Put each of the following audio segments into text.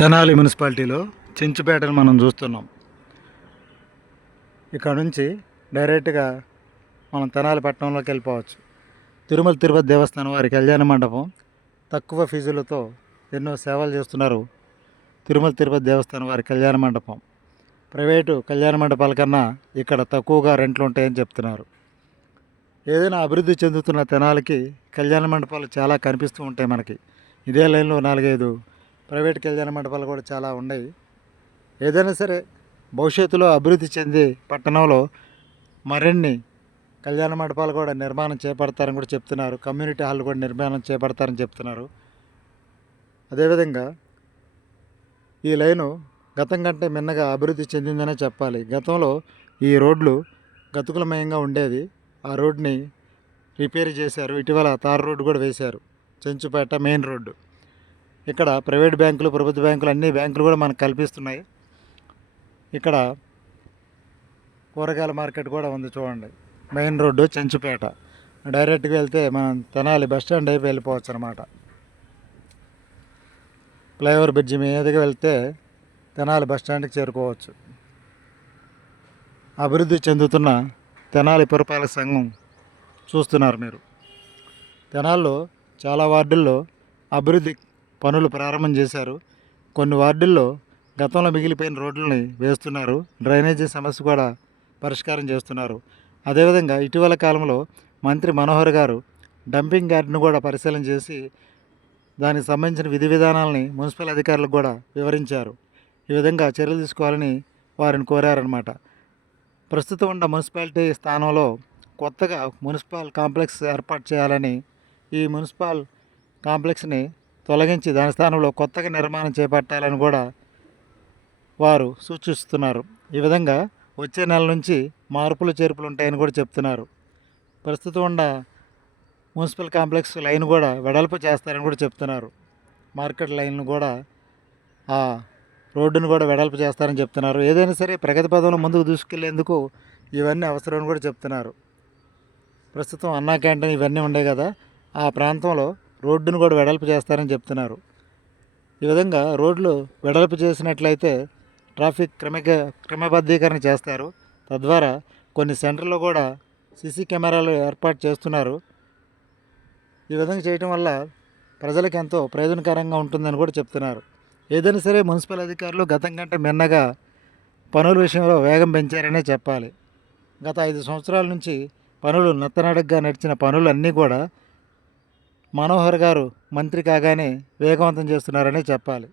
తెనాలి మున్సిపాలిటీలో చెంచుపేటను మనం చూస్తున్నాం. ఇక్కడ నుంచి డైరెక్ట్గా మనం తెనాలి పట్టణంలోకి వెళ్ళిపోవచ్చు. తిరుమల తిరుపతి దేవస్థానం వారి కళ్యాణ మండపం తక్కువ ఫీజులతో ఎన్నో సేవలు చేస్తున్నారు తిరుమల తిరుపతి దేవస్థానం వారి కళ్యాణ మండపం. ప్రైవేటు కళ్యాణ మండపాల కన్నా ఇక్కడ తక్కువగా రెంట్లు ఉంటాయని చెప్తున్నారు. ఏదైనా అభివృద్ధి చెందుతున్న తెనాలికి కళ్యాణ మండపాలు చాలా కనిపిస్తూ ఉంటాయి మనకి. ఇదే లైన్లో నాలుగైదు ప్రైవేట్ కళ్యాణ మండపాలు కూడా చాలా ఉన్నాయి ఏదైనా సరే భవిష్యత్తులో అభివృద్ధి చెంది పట్టణంలో మరిన్ని కళ్యాణ మండపాలు కూడా నిర్మాణం చేపడతారని కూడా చెప్తున్నారు. కమ్యూనిటీ హాల్ కూడా నిర్మాణం చేపడతారని చెప్తున్నారు. అదేవిధంగా ఈ లైను గతం కంటే మిన్నగా అభివృద్ధి చెందిందనే చెప్పాలి. గతంలో ఈ రోడ్లు గతుకులమయంగా ఉండేది. ఆ రోడ్ని రిపేర్ చేశారు. ఇటీవల తార్ రోడ్డు కూడా వేశారు. Chenchupeta main road. ఇక్కడ ప్రైవేట్ బ్యాంకులు ప్రభుత్వ బ్యాంకులు అన్ని బ్యాంకులు కూడా మనకు కల్పిస్తున్నాయి. ఇక్కడ కూరగాయల మార్కెట్ కూడా ఉంది చూడండి. Main road Chenchupeta. డైరెక్ట్గా వెళ్తే మనం తెనాలి బస్ స్టాండ్ అయిపోయి వెళ్ళిపోవచ్చు అనమాట ఫ్లైఓవర్ బ్రిడ్జి మీదకి వెళ్తే తెనాలి బస్ స్టాండ్కి చేరుకోవచ్చు. అభివృద్ధి చెందుతున్న తెనాలి పురపాలక సంఘం చూస్తున్నారు మీరు. తెనాల్లో చాలా వార్డుల్లో అభివృద్ధి పనులు ప్రారంభం చేశారు. కొన్ని వార్డుల్లో గతంలో మిగిలిపోయిన రోడ్లని వేస్తున్నారు. డ్రైనేజీ సమస్య కూడా పరిష్కారం చేస్తున్నారు. అదేవిధంగా ఇటీవల కాలంలో మంత్రి మనోహర్ గారు డంపింగ్ యార్డ్ను కూడా పరిశీలన చేసి దానికి సంబంధించిన విధి విధానాలని మున్సిపల్ అధికారులకు కూడా వివరించారు. ఈ విధంగా చర్యలు తీసుకోవాలని వారిని కోరారనమాట ప్రస్తుతం ఉన్న మున్సిపాలిటీ స్థానంలో కొత్తగా మున్సిపల్ కాంప్లెక్స్ ఏర్పాటు చేయాలని ఈ మున్సిపల్ కాంప్లెక్స్ని తొలగించి దాని స్థానంలో కొత్తగా నిర్మాణం చేపట్టాలని కూడా వారు సూచిస్తున్నారు. ఈ విధంగా వచ్చే నెల నుంచి మార్పులు చేర్పులు ఉంటాయని కూడా చెప్తున్నారు. ప్రస్తుతం ఉన్న మున్సిపల్ కాంప్లెక్స్ లైన్ కూడా వెడల్పు చేస్తారని కూడా చెప్తున్నారు. మార్కెట్ లైన్ కూడా ఆ రోడ్డును కూడా వెడల్పు చేస్తారని చెప్తున్నారు. ఏదైనా సరే ప్రగతి పదంలో ముందుకు దూసుకెళ్ళేందుకు ఇవన్నీ అవసరమని కూడా చెప్తున్నారు. ప్రస్తుతం అన్నా క్యాంటీన్ ఇవన్నీ ఉండే కదా ఆ ప్రాంతంలో రోడ్డును కూడా వెడల్పు చేస్తారని చెప్తున్నారు. ఈ విధంగా రోడ్లు వెడల్పు చేసినట్లయితే ట్రాఫిక్ క్రమిక క్రమబద్ధీకరణ చేస్తారు. తద్వారా కొన్ని సెంటర్లో కూడా సీసీ కెమెరాలు ఏర్పాటు చేస్తున్నారు. ఈ విధంగా చేయటం వల్ల ప్రజలకు ఎంతో ప్రయోజనకరంగా ఉంటుందని కూడా చెప్తున్నారు. ఏదైనా సరే మున్సిపల్ అధికారులు గతం కంటే మిన్నగా పనుల విషయంలో వేగం పెంచారనే చెప్పాలి. గత ఐదు సంవత్సరాల నుంచి పనులు నత్తనడగ్గా నడిచిన పనులు అన్నీ కూడా మనోహర్ గారు మంత్రి కాగానే వేగవంతం చేస్తున్నారనే చెప్పాలి.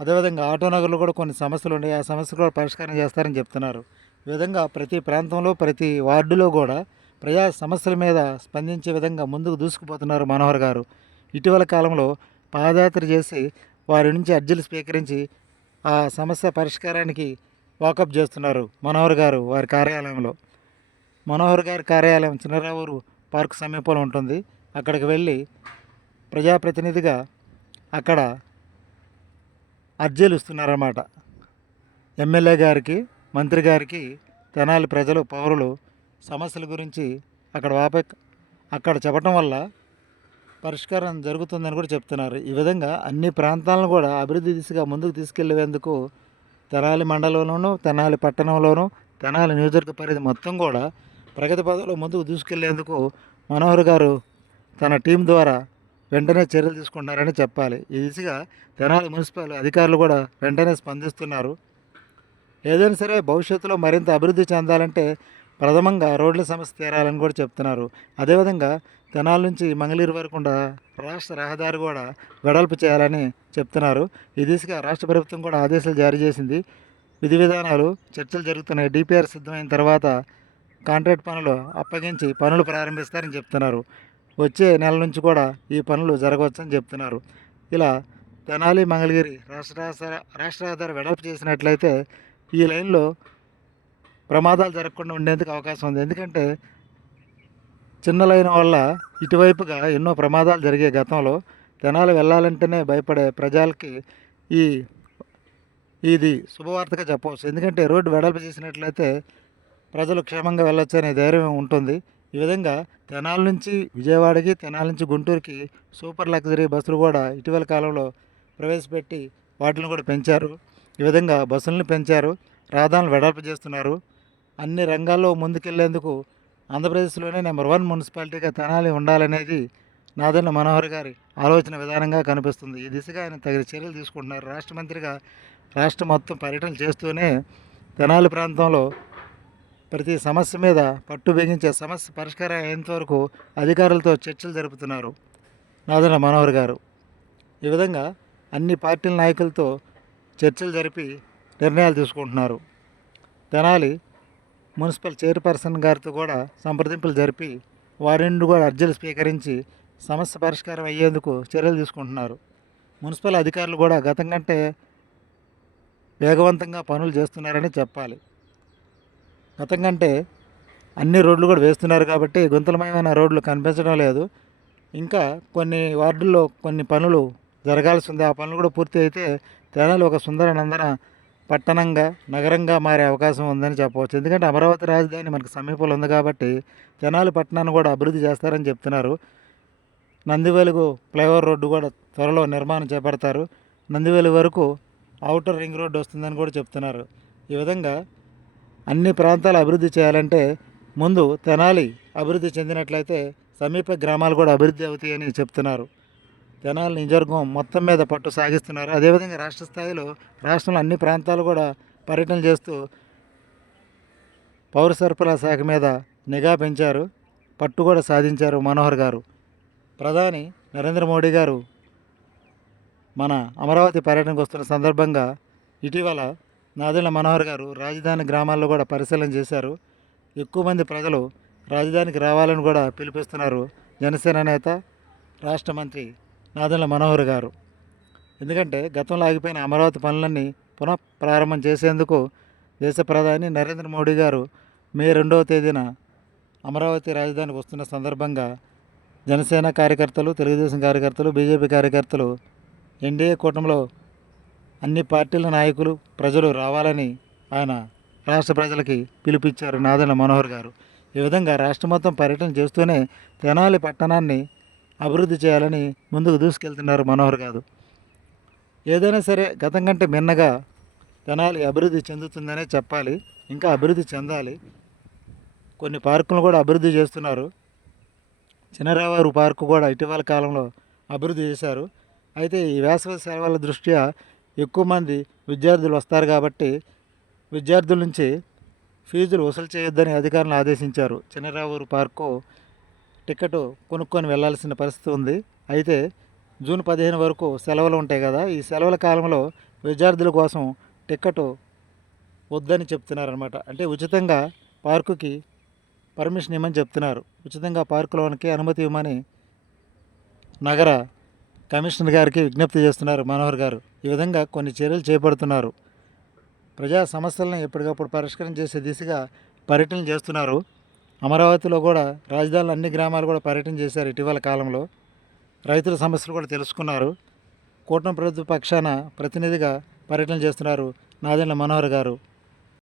అదేవిధంగా ఆటో నగర్లో కూడా కొన్ని సమస్యలు ఉన్నాయి. ఆ సమస్యలు కూడా పరిష్కారం చేస్తారని చెప్తున్నారు. ఈ విధంగా ప్రతి ప్రాంతంలో ప్రతి వార్డులో కూడా ప్రజా సమస్యల మీద స్పందించే విధంగా ముందుకు దూసుకుపోతున్నారు మనోహర్ గారు. ఇటీవల కాలంలో పాదయాత్ర చేసి వారి నుంచి అర్జీలు స్వీకరించి ఆ సమస్య పరిష్కారానికి వాకప్ చేస్తున్నారు మనోహర్ గారు వారి కార్యాలయంలో. మనోహర్ గారి కార్యాలయం చిన్నరావూరు పార్క్ సమీపంలో ఉంటుంది. అక్కడికి వెళ్ళి ప్రజాప్రతినిధిగా అక్కడ అర్జీలు ఇస్తున్నారన్నమాట. ఎమ్మెల్యే గారికి మంత్రి గారికి తెనాలి ప్రజలు పౌరులు సమస్యల గురించి అక్కడ వాప అక్కడ చెప్పడం వల్ల పరిష్కారం జరుగుతుందని కూడా చెప్తున్నారు. ఈ విధంగా అన్ని ప్రాంతాలను కూడా అభివృద్ధి దిశగా ముందుకు తీసుకెళ్ళేందుకు తెనాలి మండలంలోనూ తెనాలి పట్టణంలోనూ తెనాలి నియోజకవర్గ పరిధి మొత్తం కూడా ప్రగతి పదంలో ముందుకు తీసుకెళ్ళేందుకు మనోహర్ గారు తన టీం ద్వారా వెంటనే చర్యలు తీసుకుంటున్నారని చెప్పాలి. ఈ దిశగా తెనాలి మున్సిపల్ అధికారులు కూడా వెంటనే స్పందిస్తున్నారు. ఏదైనా సరే భవిష్యత్తులో మరింత అభివృద్ధి చెందాలంటే ప్రథమంగా రోడ్ల సమస్య తీరాలని కూడా చెప్తున్నారు. అదేవిధంగా తెనాల నుంచి మంగళూరు వరకు రాష్ట్ర రహదారి కూడా వెడల్పు చేయాలని చెప్తున్నారు. ఈ దిశగా రాష్ట్ర ప్రభుత్వం కూడా ఆదేశాలు జారీ చేసింది. విధి విధానాలు చర్చలు జరుగుతున్నాయి. డిపిఆర్ సిద్ధమైన తర్వాత కాంట్రాక్ట్ పనులు అప్పగించి పనులు ప్రారంభిస్తారని చెప్తున్నారు. వచ్చే నెల నుంచి కూడా ఈ పనులు జరగవచ్చని చెప్తున్నారు. ఇలా తెనాలి మంగళగిరి రాష్ట్ర రాష్ట్ర రాష్ట్ర రహదారి వెడల్పు చేసినట్లయితే ఈ లైన్లో ప్రమాదాలు జరగకుండా ఉండేందుకు అవకాశం ఉంది. ఎందుకంటే చిన్న లైన్ వల్ల ఇటువైపుగా ఎన్నో ప్రమాదాలు జరిగే గతంలో. తెనాలి వెళ్ళాలంటేనే భయపడే ప్రజలకి ఈ ఇది శుభవార్తగా చెప్పవచ్చు. ఎందుకంటే రోడ్డు వెడల్పు చేసినట్లయితే ప్రజలు క్షేమంగా వెళ్ళొచ్చు అనే ధైర్యం ఉంటుంది. ఈ విధంగా తెనాల నుంచి విజయవాడకి తెనాల నుంచి గుంటూరుకి సూపర్ లగ్జరీ బస్సులు కూడా ఇటీవల కాలంలో ప్రవేశపెట్టి వాటిని కూడా పెంచారు. ఈ విధంగా బస్సులను పెంచారు. రహదారులను వెడల్పు చేస్తున్నారు. అన్ని రంగాల్లో ముందుకెళ్ళేందుకు ఆంధ్రప్రదేశ్లోనే నెంబర్ వన్ మున్సిపాలిటీగా తెనాలి ఉండాలనేది నాదన్న మనోహర్ గారి ఆలోచన విధానంగా కనిపిస్తుంది. ఈ దిశగా ఆయన తగిన చర్యలు తీసుకుంటున్నారు. రాష్ట్ర మంత్రిగా రాష్ట్రం మొత్తం పర్యటన చేస్తూనే తెనాలి ప్రాంతంలో ప్రతి సమస్య మీద పట్టు బిగించే సమస్య పరిష్కారం అయ్యేంత వరకు అధికారులతో చర్చలు జరుపుతున్నారు. నాదన మనోహర్ గారు ఈ విధంగా అన్ని పార్టీల నాయకులతో చర్చలు జరిపి నిర్ణయాలు తీసుకుంటున్నారు. తెనాలి మున్సిపల్ చైర్పర్సన్ గారితో కూడా సంప్రదింపులు జరిపి వారి నుండి కూడా అర్జీలు స్వీకరించి సమస్య పరిష్కారం అయ్యేందుకు చర్యలు తీసుకుంటున్నారు. మున్సిపల్ అధికారులు కూడా గతం కంటే వేగవంతంగా పనులు చేస్తున్నారని చెప్పాలి. గతం కంటే అన్ని రోడ్లు కూడా వేస్తున్నారు కాబట్టి గుంతలమయమైన రోడ్లు కనిపించడం లేదు. ఇంకా కొన్ని వార్డుల్లో కొన్ని పనులు జరగాల్సి ఉంది ఆ పనులు కూడా పూర్తి అయితే తెనాలి ఒక సుందర నందన పట్టణంగా నగరంగా మారే అవకాశం ఉందని చెప్పవచ్చు. ఎందుకంటే అమరావతి రాజధాని మనకు సమీపంలో ఉంది కాబట్టి తెనాలి పట్టణాన్ని కూడా అభివృద్ధి చేస్తారని చెప్తున్నారు. నందివెలుగు ఫ్లైఓవర్ రోడ్డు కూడా త్వరలో నిర్మాణం చేపడతారు. నందివెలుగు వరకు అవుటర్ రింగ్ రోడ్డు వస్తుందని కూడా చెప్తున్నారు. ఈ విధంగా అన్ని ప్రాంతాలు అభివృద్ధి చేయాలంటే ముందు తెనాలి అభివృద్ధి చెందినట్లయితే సమీప గ్రామాలు కూడా అభివృద్ధి అవుతాయని చెప్తున్నారు. తెనాలి నిజవర్గం మొత్తం మీద పట్టు సాగిస్తున్నారు. అదేవిధంగా రాష్ట్ర స్థాయిలో రాష్ట్రంలో అన్ని ప్రాంతాలు కూడా పర్యటన చేస్తూ పౌర సరఫరా శాఖ మీద నిఘా పెంచారు. పట్టు కూడా సాధించారు మనోహర్ గారు. ప్రధాని నరేంద్ర మోడీ గారు మన అమరావతి పర్యటనకు వస్తున్న సందర్భంగా ఇటీవల నాదెళ్ళ మనోహర్ గారు రాజధాని గ్రామాల్లో కూడా పరిశీలన చేశారు. ఎక్కువ మంది ప్రజలు రాజధానికి రావాలని కూడా పిలిపిస్తున్నారు జనసేన నేత రాష్ట్ర మంత్రి నాదెళ్ళ మనోహర్ గారు. ఎందుకంటే గతంలో ఆగిపోయిన అమరావతి పనులన్నీ పునః ప్రారంభం చేసేందుకు దేశ ప్రధాని నరేంద్ర మోడీ గారు మే రెండవ తేదీన అమరావతి రాజధానికి వస్తున్న సందర్భంగా జనసేన కార్యకర్తలు తెలుగుదేశం కార్యకర్తలు బీజేపీ కార్యకర్తలు ఎన్డీఏ కూటమిలో అన్ని పార్టీల నాయకులు ప్రజలు రావాలని ఆయన రాష్ట్ర ప్రజలకి పిలుపిచ్చారు నాదన మనోహర్ గారు. ఈ విధంగా రాష్ట్రం మొత్తం పర్యటన చేస్తూనే తెనాలి పట్టణాన్ని అభివృద్ధి చేయాలని ముందుకు దూసుకెళ్తున్నారు మనోహర్ గారు. ఏదైనా సరే గతం కంటే మిన్నగా తెనాలి అభివృద్ధి చెందుతుందనే చెప్పాలి ఇంకా అభివృద్ధి చెందాలి. కొన్ని పార్కులను కూడా అభివృద్ధి చేస్తున్నారు. చిన్నరావారు పార్కు కూడా ఇటీవల కాలంలో అభివృద్ధి చేశారు. అయితే ఈ వేసవి సెలవుల దృష్ట్యా ఎక్కువ మంది విద్యార్థులు వస్తారు కాబట్టి విద్యార్థుల నుంచి ఫీజులు వసూలు చేయొద్దని అధికారులు ఆదేశించారు. చిన్నరావూరు పార్కు టికెట్ కొనుక్కొని వెళ్ళాల్సిన పరిస్థితి ఉంది. అయితే జూన్ పదిహేను వరకు సెలవులు ఉంటాయి కదా ఈ సెలవుల కాలంలో విద్యార్థుల కోసం టికెట్ వద్దని చెప్తున్నారనమాట అంటే ఉచితంగా పార్కుకి పర్మిషన్ ఇవ్వమని చెప్తున్నారు. ఉచితంగా పార్కులోనికి అనుమతి ఇవ్వమని నగర కమిషనర్ గారికి విజ్ఞప్తి చేస్తున్నారు మనోహర్ గారు. ఈ విధంగా కొన్ని చర్యలు చేపడుతున్నారు. ప్రజా సమస్యలను ఎప్పటికప్పుడు పరిష్కారం చేసే దిశగా పర్యటన చేస్తున్నారు. అమరావతిలో కూడా రాజధానిలో అన్ని గ్రామాలు కూడా పర్యటన చేశారు ఇటీవల కాలంలో. రైతుల సమస్యలు కూడా తెలుసుకున్నారు. కూటమి ప్రభుత్వ పక్షాన ప్రతినిధిగా పర్యటన చేస్తున్నారు నాదెండ్ల మనోహర్ గారు.